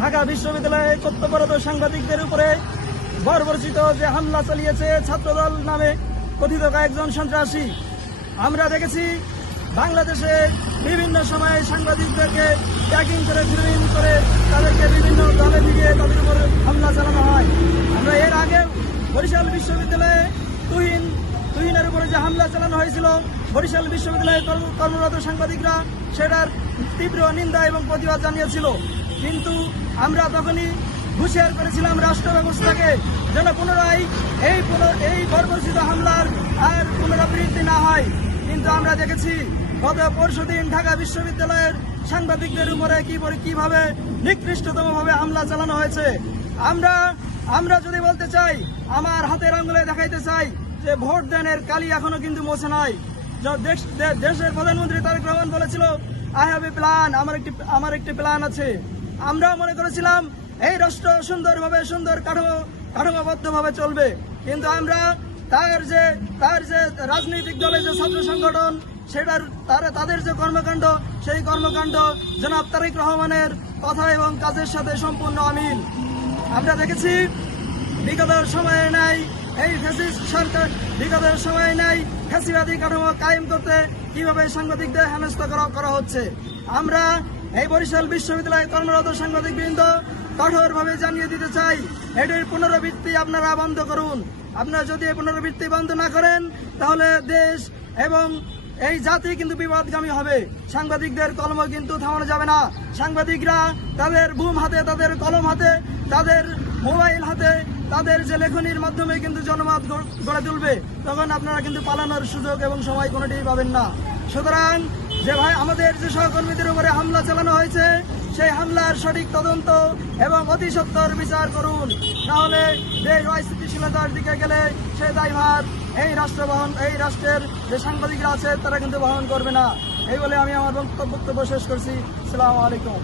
ঢাকা বিশ্ববিদ্যালয়ে কর্তব্যরত সাংবাদিকদের উপরে বর্বরচিত যে হামলা চালিয়েছে ছাত্রদল নামে কথিত কয়েকজন সন্ত্রাসী। আমরা দেখেছি বাংলাদেশে বিভিন্ন সময়ে সাংবাদিকদেরকে ট্যাগিং করে ফিরিং করে তাদেরকে বিভিন্ন দলে ভিড়িয়ে তাদের উপর হামলা চালানো হয়। আমরা এর আগে বরিশাল বিশ্ববিদ্যালয়ে তুহিনের উপরে যে হামলা চালানো হয়েছিল, বরিশাল বিশ্ববিদ্যালয়ে কর্মরত সাংবাদিকরা সেটার তীব্র নিন্দা এবং প্রতিবাদ জানিয়েছিল। কিন্তু আমরা তখনই হুঁশিয়ার করেছিলাম রাষ্ট্র ব্যবস্থাকে যেন পুনরায় এই বর্বরচিত হামলার আর পুনরাবৃত্তি না হয়। কিন্তু আমরা দেখেছি গত পরশুদিন ঢাকা বিশ্ববিদ্যালয়ের সাংবাদিকদের উপরে কিভাবে নিকৃষ্টতমভাবে হামলা চালানো হয়েছে। আমরা যদি বলতে চাই, আমার হাতের আঙুলে দেখাইতে চাই যে ভোট দানের কালি এখনো কিন্তু মোছে নাই। দেশের প্রধানমন্ত্রী তারেক রহমান বলেছিল, আই হ্যাভ এ প্ল্যান, আমার একটি প্ল্যান আছে। আমরাও মনে করেছিলাম এই রাষ্ট্র সুন্দরভাবে সুন্দর কাঠামোবদ্ধভাবে চলবে। কিন্তু আমরা তার যে রাজনৈতিক দলের যে ছাত্র সংগঠন তাদের যে কর্মকাণ্ড, সেই কর্মকাণ্ড জনাব তারেক রহমানের কথা এবং কাজের সাথে সম্পূর্ণ অমিল। আমরা দেখেছি বিগত সময়ে নাই এই ফ্যাসিস্ট সরকার বিগত সময়ে নাই ফ্যাসিবাদী কাঠামো কায়েম করতে কিভাবে সাংবাদিকদের হেনস্থা করা হচ্ছে। আমরা এই বরিশাল বিশ্ববিদ্যালয়ে কর্মরত সাংবাদিকবৃন্দ কঠোরভাবে জানিয়ে দিতে চাই, এটির পুনরাবৃত্তি আপনারা বন্ধ করুন। আপনারা যদি এই পুনরাবৃত্তি বন্ধ না করেন তাহলে দেশ এবং এই জাতি কিন্তু বিবাদগামী হবে। সাংবাদিকদের কলম কিন্তু থামানো যাবে না। সাংবাদিকরা তাদের বুম হাতে, তাদের কলম হাতে, তাদের মোবাইল হাতে, তাদের যে লেখনির মাধ্যমে কিন্তু জনমত গড়ে তুলবে। তখন আপনারা কিন্তু পালানোর সুযোগ এবং সময় কোনোটিই পাবেন না। সুতরাং যে ভাই আমাদের যে সহকর্মীদের উপরে হামলা চালানো হয়েছে, সেই হামলার সঠিক তদন্ত এবং অতি সত্বর বিচার করুন। নাহলে দেশ অস্থিতিশীলতার দিকে গেলে সেই দায়ভার এই রাষ্ট্রের যে সাংবাদিকরা আছে তারা কিন্তু বহন করবে না। এই বলে আমি আমার বক্তব্য শেষ করছি। আসসালামু আলাইকুম।